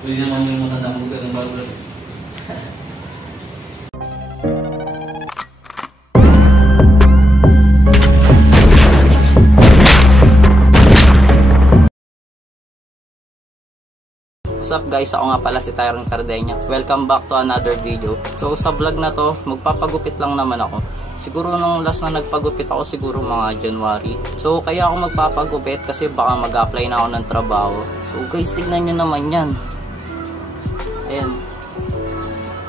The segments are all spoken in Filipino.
Pwede naman yung matanda mo ng barber. What's up guys, ako nga pala si Tyron Cardeña. Welcome back to another video. So sa vlog na to, magpapagupit lang naman ako. Siguro nung last na nagpagupit ako siguro mga January. So kaya ako magpapagupit kasi baka mag-apply na ako ng trabaho. So guys, tignan nyo naman yan. Ayan.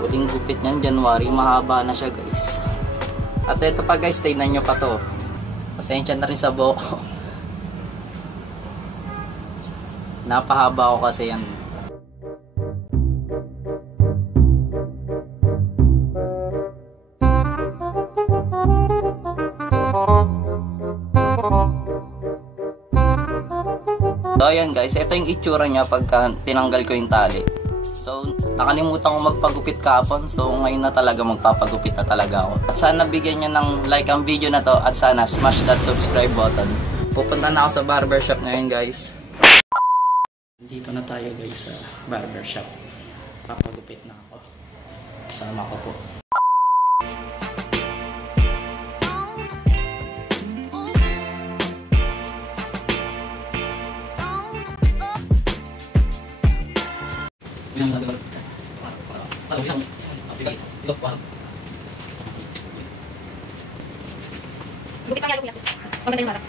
Huling gupit nyan January, mahaba na siya guys. At ito pa guys, tignan nyo pa to. Pasensya na rin sa buhok ko. Napahaba ko kasi yan. So ayan guys, ito yung itsura niya pagka tinanggal ko yung tali. So nakalimutan ko magpagupit kahapon, so ngayon na talaga magpapagupit na talaga ako. At sana bigyan niyo ng like ang video na to at sana smash that subscribe button. Pupunta na ako sa barbershop ngayon guys. Dito na tayo guys sa barbershop. Papagupit na ako. Sama ko po. Buti pa niya yung pagdating bata.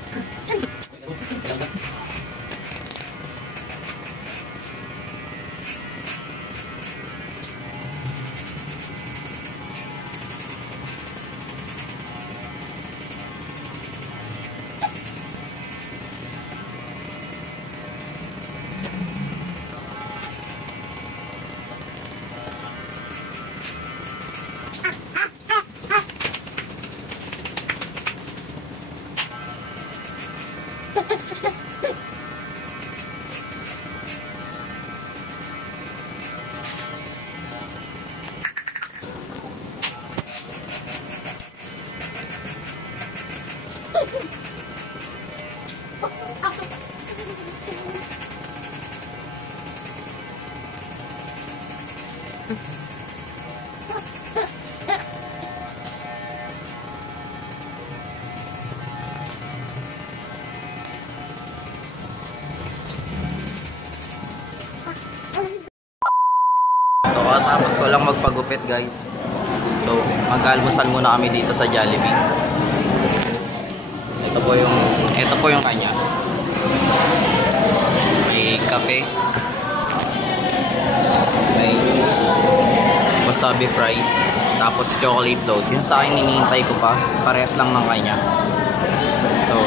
So tapos ko lang magpagupit guys. So mag-almusal muna kami dito sa Jollibee. Ito po yung kanya. May kape. May wasabi fries. Tapos chocolate float. Yung sa akin hinihintay ko pa. Parehas lang ng kanya. So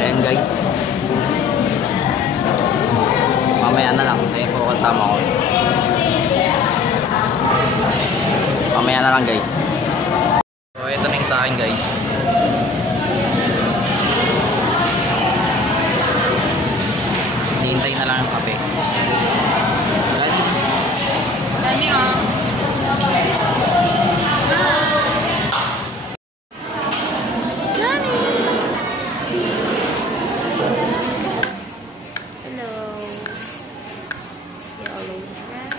ayan guys. Mamaya na lang. Ayan po kasama ko. Mamaya na lang guys. So ito na yung sa akin guys. Hintay na lang yung kape. Gani ah. Gani. Hello. Yellow dress.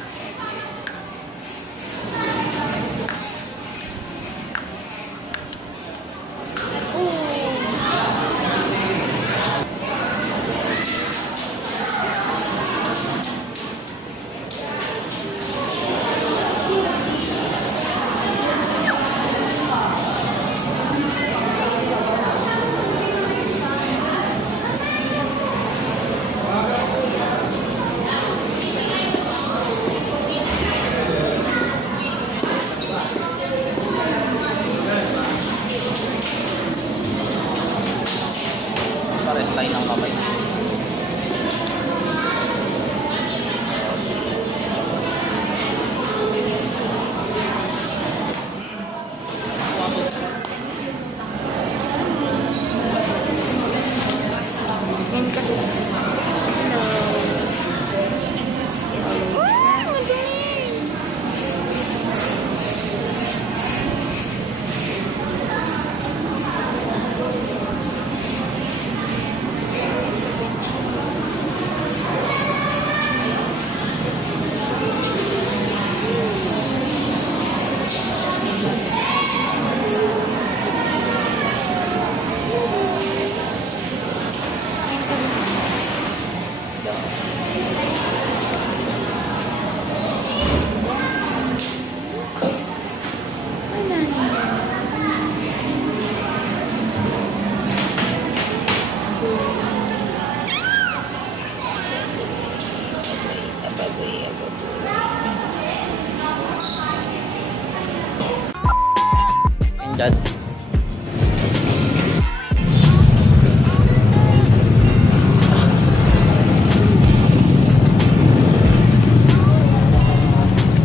And dyan.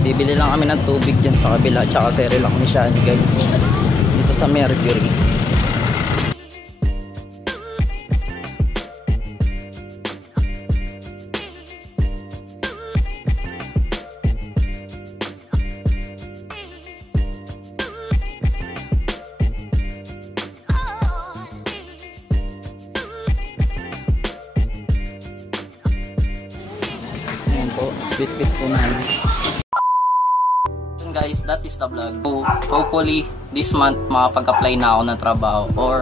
Bibili lang kami ng tubig dyan sa kabila, tsaka Cerelac ni Shani guys, dito sa Mercury. Ayan po, bit-bit po namin. Guys, that is the vlog. So, hopefully this month makapag-apply na ako ng trabaho, or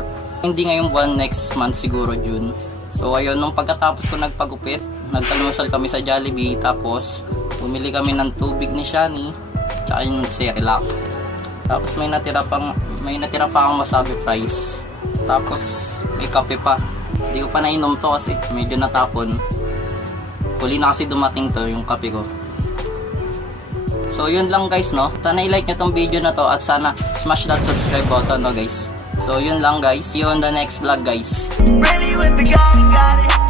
hindi ngayong buwan, next month siguro, June. So ayun, nung pagkatapos ko nagpagupit, nagkalmusal kami sa Jollibee, tapos bumili kami ng tubig ni Shani tsaka yung Cerelac. Tapos may natira pa akong wasabi fries, tapos may kape pa. Hindi ko pa nainom to kasi medyo natapon. Huli na kasi dumating to yung kape ko. So yun lang guys, no. Sana i-like nyo tong video na to, at sana smash that subscribe button, no guys. So yun lang guys. See you on the next vlog guys. Really with the guy, got it.